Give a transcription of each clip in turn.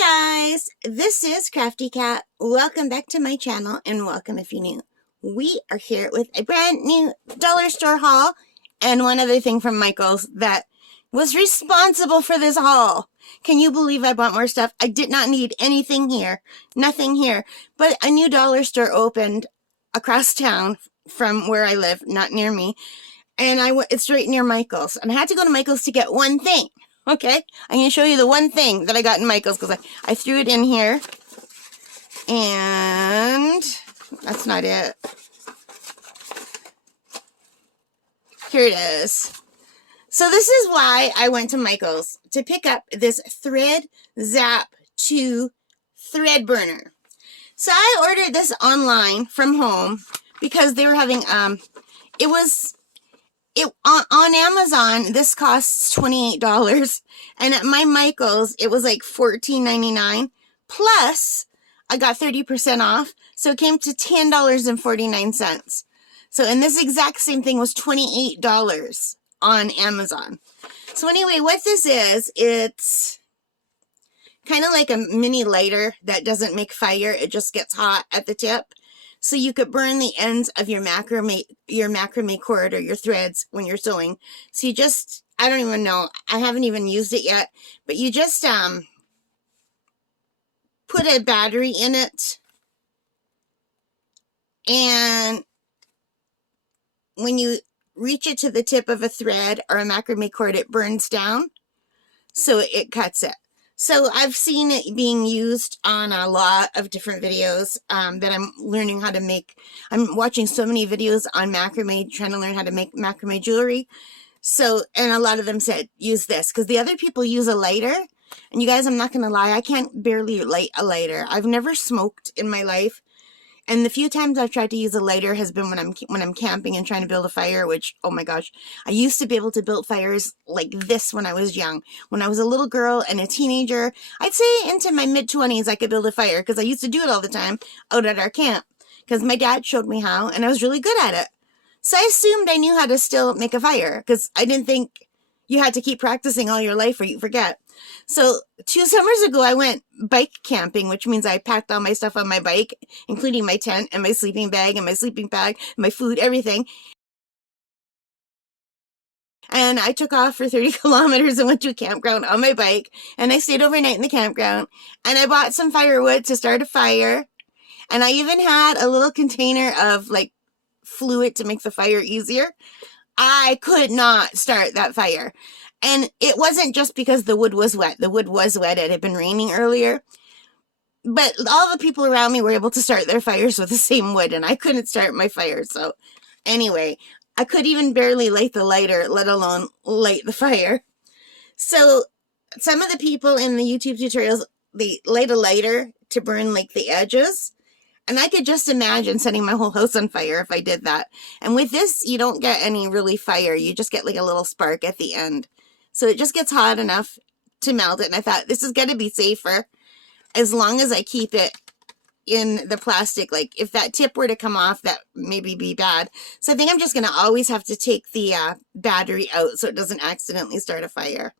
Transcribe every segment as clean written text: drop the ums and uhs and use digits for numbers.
Hi guys, this is Crafty Cat. Welcome back to my channel and welcome if you're new. We are here with a brand new dollar store haul and one other thing from Michael's that was responsible for this haul. Can you believe I bought more stuff? I did not need anything here, nothing here, but a new dollar store opened across town from where I live, not near me, and it's right near Michael's, and I had to go to Michael's to get one thing. Okay, I'm going to show you the one thing that I got in Michael's because I threw it in here. And that's not it. Here it is. So this is why I went to Michael's, to pick up this Thread Zap 2 thread burner. So I ordered this online from home because they were having, on Amazon, this costs $28, and at my Michael's, it was like $14.99, plus I got 30% off, so it came to $10.49. So, and this exact same thing was $28 on Amazon. So anyway, what this is, it's kind of like a mini lighter that doesn't make fire, it just gets hot at the tip. So you could burn the ends of your macrame cord or your threads when you're sewing. So you just, I don't even know, I haven't even used it yet, but you just put a battery in it, and when you reach it to the tip of a thread or a macrame cord, it burns down, so it cuts it. So I've seen it being used on a lot of different videos that I'm learning how to make. I'm watching so many videos on macrame, trying to learn how to make macrame jewelry. So, and a lot of them said, use this, because the other people use a lighter. And you guys, I'm not going to lie, I can't barely light a lighter. I've never smoked in my life. And the few times I've tried to use a lighter has been when I'm camping and trying to build a fire, which, oh my gosh, I used to be able to build fires like this when I was young. When I was a little girl and a teenager, I'd say into my mid-20s I could build a fire because I used to do it all the time out at our camp because my dad showed me how and I was really good at it. So I assumed I knew how to still make a fire because I didn't think you had to keep practicing all your life or you forget. So 2 summers ago, I went bike camping, which means I packed all my stuff on my bike, including my tent and my sleeping bag and my sleeping bag, my food, everything. And I took off for 30 kilometers and went to a campground on my bike. And I stayed overnight in the campground. And I bought some firewood to start a fire. And I even had a little container of like fluid to make the fire easier. I could not start that fire. And it wasn't just because the wood was wet. The wood was wet. It had been raining earlier. But all the people around me were able to start their fires with the same wood, and I couldn't start my fire. So anyway, I could even barely light the lighter, let alone light the fire. So some of the people in the YouTube tutorials, they light a lighter to burn like the edges. And I could just imagine setting my whole house on fire if I did that. And with this, you don't get any really fire. You just get like a little spark at the end. So it just gets hot enough to melt it. And I thought, this is going to be safer as long as I keep it in the plastic. Like, if that tip were to come off, that maybe be bad. So I think I'm just going to always have to take the battery out so it doesn't accidentally start a fire.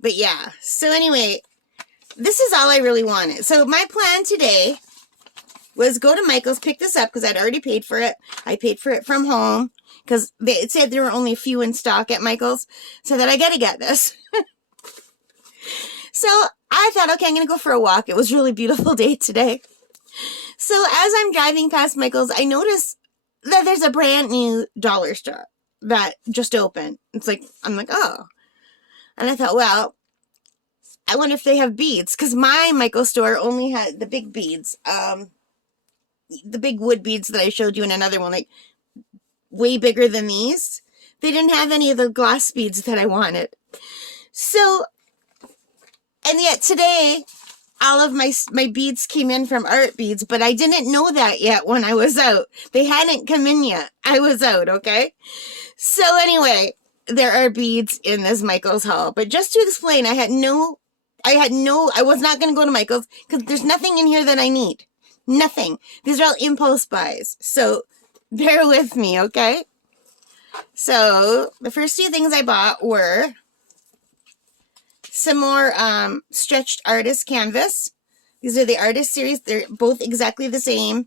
But yeah, so anyway, this is all I really wanted. So my plan today was go to Michael's, pick this up, because I'd already paid for it. I paid for it from home, because it said there were only a few in stock at Michael's, so that I got to get this. So I thought, okay, I'm going to go for a walk. It was a really beautiful day today. So as I'm driving past Michael's, I noticed that there's a brand new dollar store that just opened. It's like, I'm like, oh. And I thought, well, I wonder if they have beads, because my Michael's store only had the big beads. The big wood beads that I showed you in another one, like way bigger than these. They didn't have any of the glass beads that I wanted. So, and yet today, all of my beads came in from Art Beads, but I didn't know that yet when I was out. They hadn't come in yet. I was out, okay? So anyway, there are beads in this Michael's haul. But just to explain, I was not going to go to Michael's because there's nothing in here that I need. Nothing. These are all impulse buys. So bear with me, okay? So the first 2 things I bought were some more stretched artist canvas. These are the artist series. They're both exactly the same.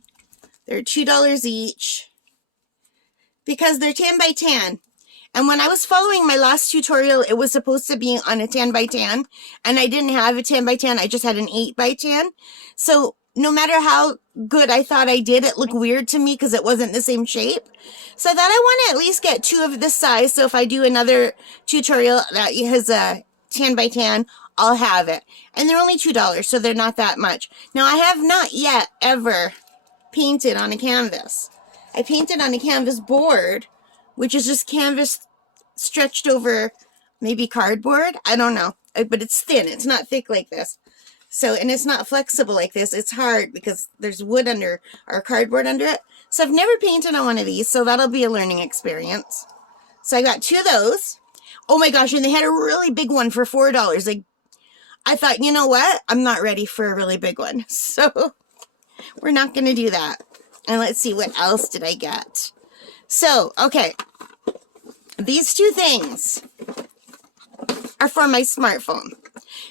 They're $2 each because they're 10 by 10. And when I was following my last tutorial, it was supposed to be on a 10 by 10, and I didn't have a 10 by 10. I just had an 8 by 10. So no matter how good I thought I did, it looked weird to me because it wasn't the same shape. So I thought I want to at least get 2 of this size. So if I do another tutorial that has a 10 by 10, I'll have it. And they're only $2, so they're not that much. Now, I have not yet ever painted on a canvas. I painted on a canvas board, which is just canvas stretched over maybe cardboard. I don't know, but it's thin. It's not thick like this. So, and it's not flexible like this. It's hard because there's wood under or cardboard under it. So I've never painted on one of these, so that'll be a learning experience. So I got 2 of those. Oh my gosh, and they had a really big one for $4. Like, I thought, you know what? I'm not ready for a really big one. So we're not going to do that. And let's see, what else did I get? So, okay. These 2 things are for my smartphone.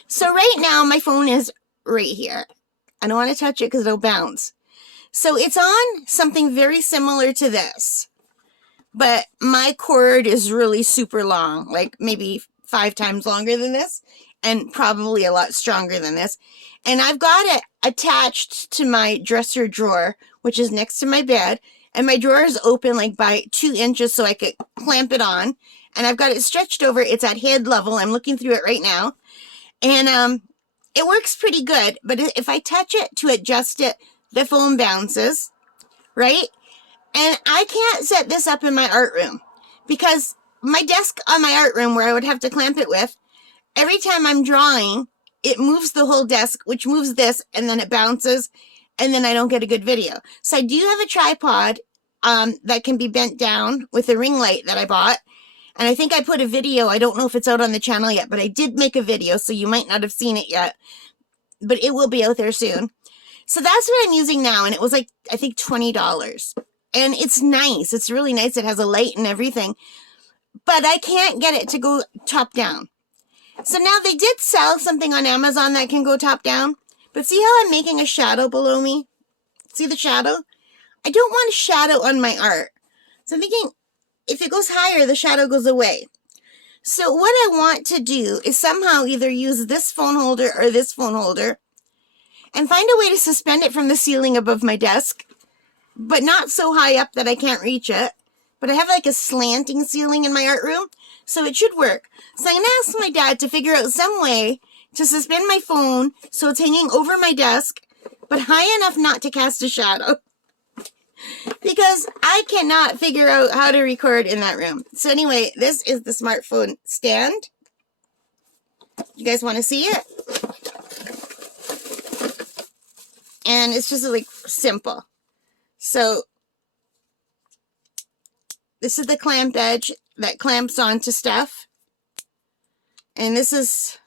So right now, my phone is right here. I don't want to touch it because it'll bounce. So it's on something very similar to this. But my cord is really super long, like maybe 5 times longer than this, and probably a lot stronger than this. And I've got it attached to my dresser drawer, which is next to my bed. And my drawer is open like by 2 inches so I could clamp it on. And I've got it stretched over. It's at head level. I'm looking through it right now. And it works pretty good. But if I touch it to adjust it, the phone bounces, right? And I can't set this up in my art room because my desk on my art room where I would have to clamp it with, every time I'm drawing, it moves the whole desk, which moves this, and then it bounces, and then I don't get a good video. So I do have a tripod that can be bent down with a ring light that I bought. And I think I put a video. I don't know if it's out on the channel yet, but I did make a video, so you might not have seen it yet. But it will be out there soon. So that's what I'm using now, and it was like, I think, $20. And it's nice. It's really nice. It has a light and everything. But I can't get it to go top down. So now they did sell something on Amazon that can go top down. But see how I'm making a shadow below me? See the shadow? I don't want a shadow on my art. So I'm thinking, if it goes higher, the shadow goes away. So what I want to do is somehow either use this phone holder or this phone holder and find a way to suspend it from the ceiling above my desk, but not so high up that I can't reach it. But I have like a slanting ceiling in my art room, so it should work. So I'm going to ask my dad to figure out some way to suspend my phone so it's hanging over my desk, but high enough not to cast a shadow. Because I cannot figure out how to record in that room. So anyway, this is the smartphone stand. You guys want to see it? And it's just like simple. So this is the clamp edge that clamps onto stuff. And this is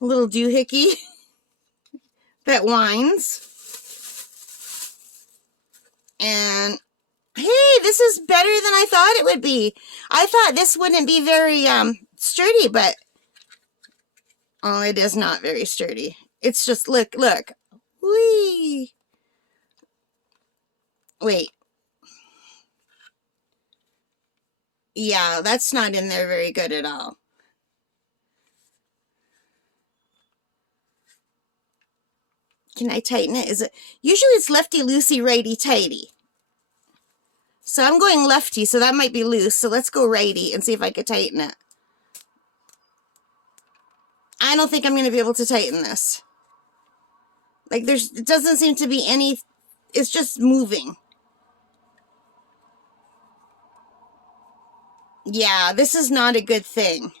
a little doohickey that winds. And hey, this is better than I thought it would be. I thought this wouldn't be very sturdy, but oh, it is not very sturdy. It's just, look. Whee! Wait. Yeah, that's not in there very good at all. Can I tighten it? Is it usually it's lefty loosey, righty tighty. So I'm going lefty, so that might be loose. So let's go righty and see if I can tighten it. I don't think I'm going to be able to tighten this. Like it doesn't seem to be any, it's just moving. Yeah, this is not a good thing.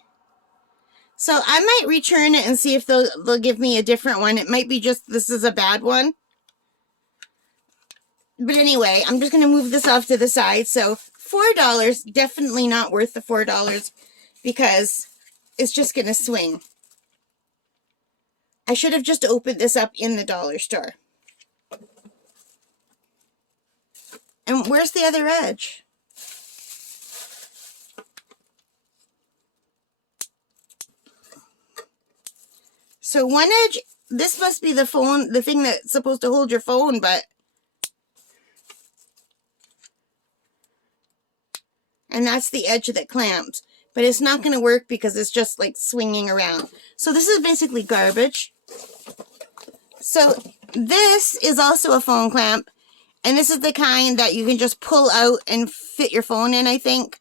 So I might return it and see if they'll give me a different one. It might be just this is a bad one. But anyway, I'm just going to move this off to the side. So $4, definitely not worth the $4 because it's just going to swing. I should have just opened this up in the dollar store. And where's the other edge? So one edge, this must be the phone, the thing that's supposed to hold your phone, but, and that's the edge that clamps. But it's not going to work because it's just like swinging around. So this is basically garbage. So this is also a phone clamp. And this is the kind that you can just pull out and fit your phone in, I think.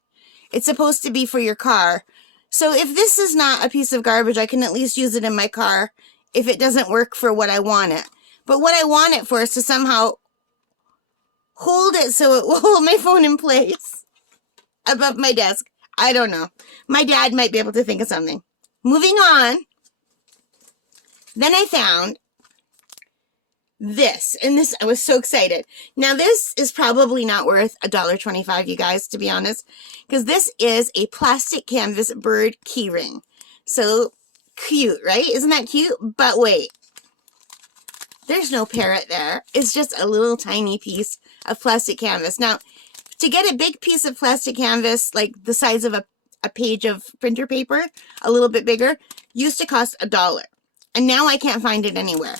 It's supposed to be for your car. So if this is not a piece of garbage, I can at least use it in my car if it doesn't work for what I want it. But what I want it for is to somehow hold it so it will hold my phone in place above my desk. I don't know. My dad might be able to think of something. Moving on. Then I found this, and this, I was so excited. Now this is probably not worth $1.25, you guys, to be honest, because this is a plastic canvas bird keyring. So cute, right? Isn't that cute? But wait, there's no parrot there. It's just a little tiny piece of plastic canvas. Now, to get a big piece of plastic canvas, like the size of a page of printer paper, a little bit bigger, used to cost $1. And now I can't find it anywhere.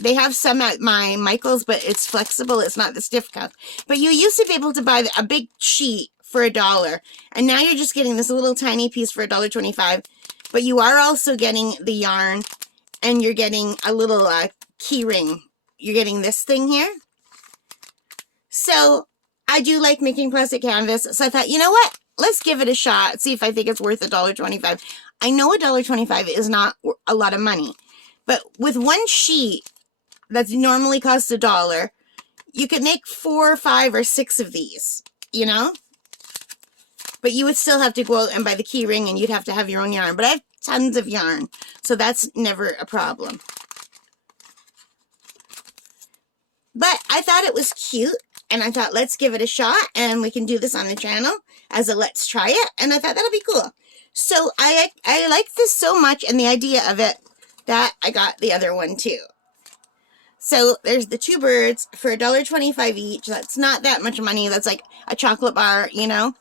They have some at my Michael's, but it's flexible. It's not the stiff cuff. But you used to be able to buy a big sheet for $1. And now you're just getting this little tiny piece for $1.25. But you are also getting the yarn, and you're getting a little key ring. You're getting this thing here. So I do like making plastic canvas. So I thought, you know what? Let's give it a shot. See if I think it's worth $1.25. I know $1.25 is not a lot of money. But with one sheet that normally costs $1, you could make 4 or 5 or 6 of these, you know? But you would still have to go out and buy the key ring, and you'd have to have your own yarn. But I have tons of yarn, so that's never a problem. But I thought it was cute, and I thought, let's give it a shot, and we can do this on the channel as a let's try it. And I thought that'll be cool. So I liked this so much, and the idea of it, that I got the other one too. So there's the 2 birds for $1.25 each. That's not that much money. That's like a chocolate bar, you know.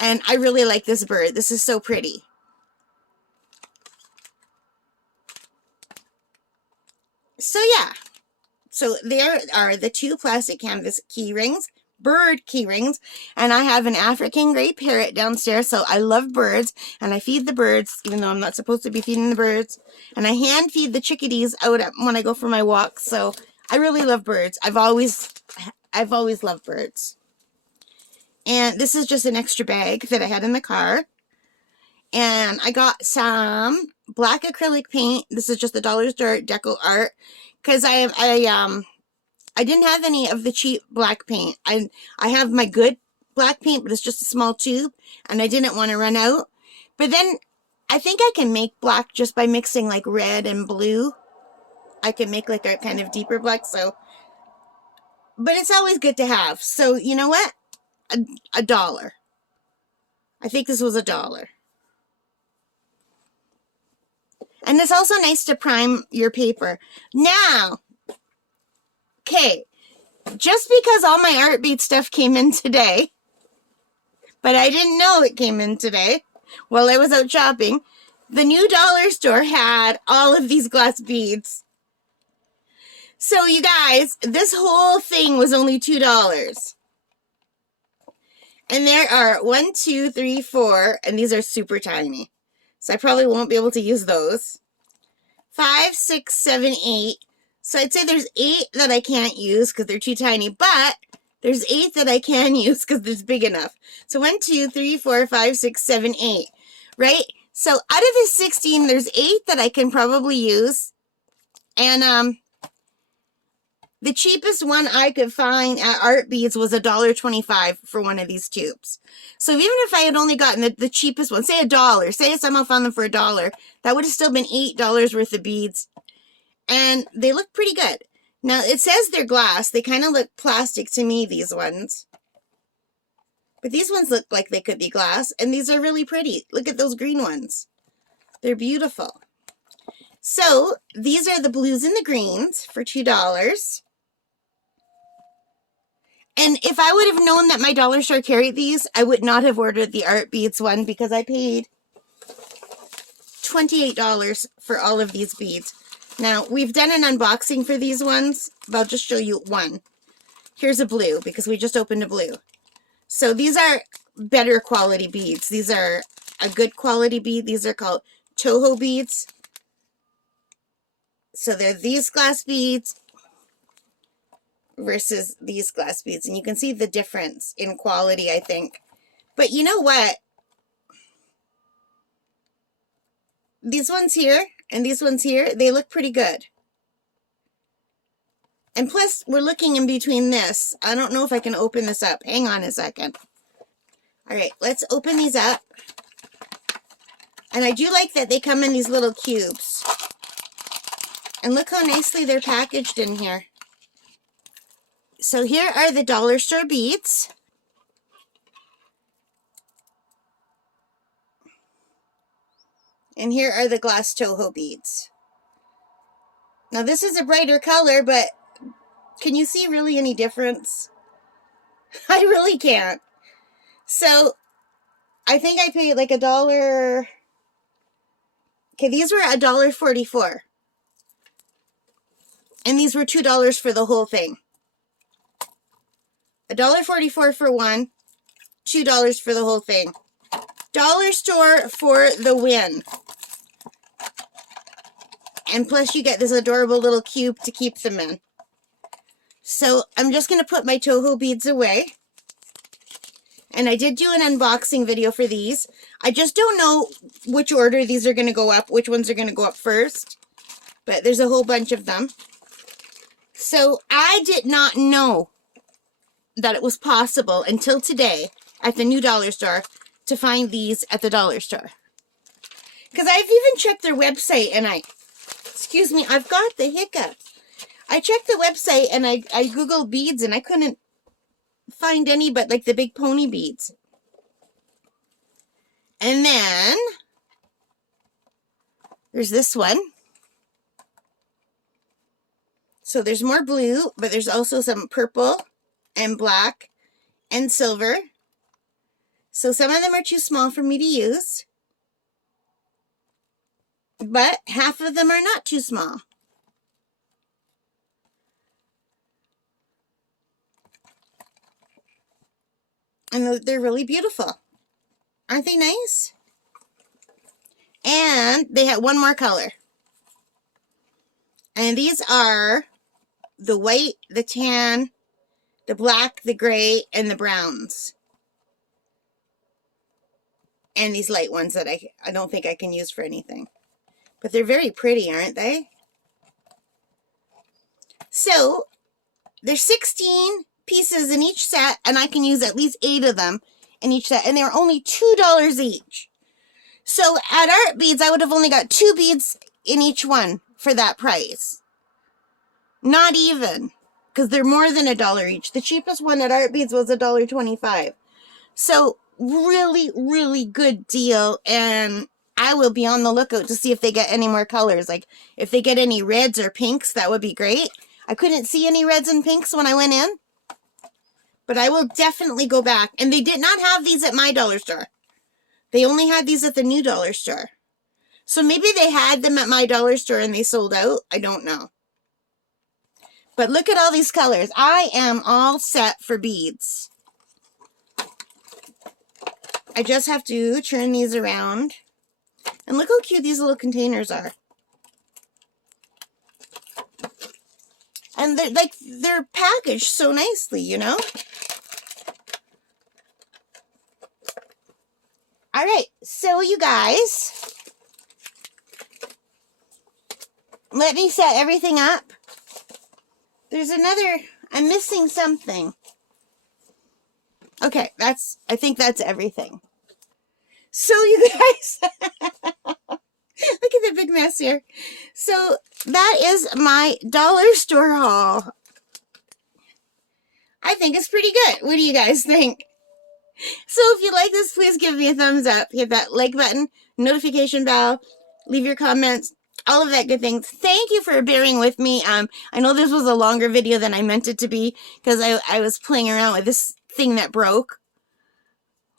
And I really like this bird. This is so pretty. So yeah. So there are the 2 plastic canvas key rings, bird key rings, and I have an African gray parrot downstairs. So I love birds, and I feed the birds, even though I'm not supposed to be feeding the birds. And I hand feed the chickadees out when I go for my walks. So I really love birds. I've always loved birds. And this is just an extra bag that I had in the car. And I got some black acrylic paint. This is just the Dollar Store Deco Art, because I didn't have any of the cheap black paint. I have my good black paint, but it's just a small tube, and I didn't want to run out. But then I think I can make black just by mixing like red and blue. I can make like a kind of deeper black, so. But it's always good to have. So you know what? $1. I think this was $1. And it's also nice to prime your paper. Now, okay, just because all my art bead stuff came in today, but I didn't know it came in today while I was out shopping, the new dollar store had all of these glass beads. So you guys, this whole thing was only $2. And there are 1, 2, 3, 4, and these are super tiny. So I probably won't be able to use those. 5, 6, 7, 8. So I'd say there's 8 that I can't use because they're too tiny, but there's 8 that I can use because it's big enough. So 1, 2, 3, 4, 5, 6, 7, 8, right? So out of the 16, there's 8 that I can probably use. And the cheapest one I could find at Art Beads was $1.25 for one of these tubes. So even if I had only gotten the cheapest one, say $1, say I somehow found them for $1, that would have still been $8 worth of beads. And they look pretty good. Now, it says they're glass. They kind of look plastic to me, these ones. But these ones look like they could be glass. And these are really pretty. Look at those green ones. They're beautiful. So, these are the blues and the greens for $2. And if I would have known that my dollar store carried these, I would not have ordered the Art Beads one because I paid $28 for all of these beads. Now, we've done an unboxing for these ones, but I'll just show you one. Here's a blue, because we just opened a blue. So these are better quality beads. These are a good quality bead. These are called Toho Beads. So they're these glass beads versus these glass beads. And you can see the difference in quality, I think. But you know what? These ones here and these ones here, they look pretty good. And plus, we're looking in between this. I don't know if I can open this up. Hang on a second. All right, let's open these up. And I do like that they come in these little cubes. And look how nicely they're packaged in here. So here are the dollar store beads. And here are the glass Toho beads. Now this is a brighter color, but can you see really any difference? I really can't. So I think I paid like $1. Okay, these were $1.44. And these were $2 for the whole thing. $1.44 for one, $2 for the whole thing. Dollar store for the win. And plus you get this adorable little cube to keep them in. So I'm just going to put my Toho beads away. And I did do an unboxing video for these. I just don't know which order these are going to go up, which ones are going to go up first. But there's a whole bunch of them. So I did not know that it was possible until today at the new dollar store to find these at the dollar store. Because I've even checked their website and excuse me, I've got the hiccups. I checked the website and I Googled beads and I couldn't find any but like the big pony beads. And then there's this one. So there's more blue, but there's also some purple and black and silver. So some of them are too small for me to use. But half of them are not too small. And they're really beautiful. Aren't they nice? And they have one more color. And these are the white, the tan, the black, the gray, and the browns. And these light ones that I don't think I can use for anything. But they're very pretty, aren't they? So, there's 16 pieces in each set, and I can use at least 8 of them in each set. And they're only $2 each. So, at Art Beads, I would have only got 2 beads in each one for that price. Not even. Because they're more than $1 each. The cheapest one at Art Beads was $1.25. So, really, really good deal. And I will be on the lookout to see if they get any more colors. Like, if they get any reds or pinks, that would be great. I couldn't see any reds and pinks when I went in. But I will definitely go back. And they did not have these at my dollar store. They only had these at the new dollar store. So maybe they had them at my dollar store and they sold out. I don't know. But look at all these colors. I am all set for beads. I just have to turn these around. And look how cute these little containers are. And they're packaged so nicely, you know? All right, so you guys, let me set everything up. There's another, I'm missing something. Okay, I think that's everything. So you guys, look at the big mess here. So that is my dollar store haul. I think it's pretty good. What do you guys think? So if you like this, please give me a thumbs up. Hit that like button, notification bell, leave your comments, all of that good things. Thank you for bearing with me. I know this was a longer video than I meant it to be because I was playing around with this thing that broke.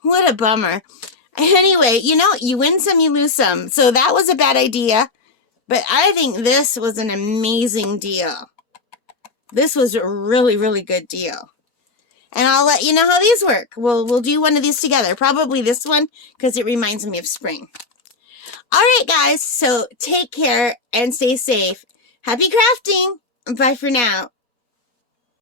What a bummer. Anyway, you know, you win some, you lose some. So that was a bad idea. But I think this was an amazing deal. This was a really, really good deal. And I'll let you know how these work. We'll do one of these together. Probably this one, because it reminds me of spring. All right, guys. So take care and stay safe. Happy crafting. Bye for now.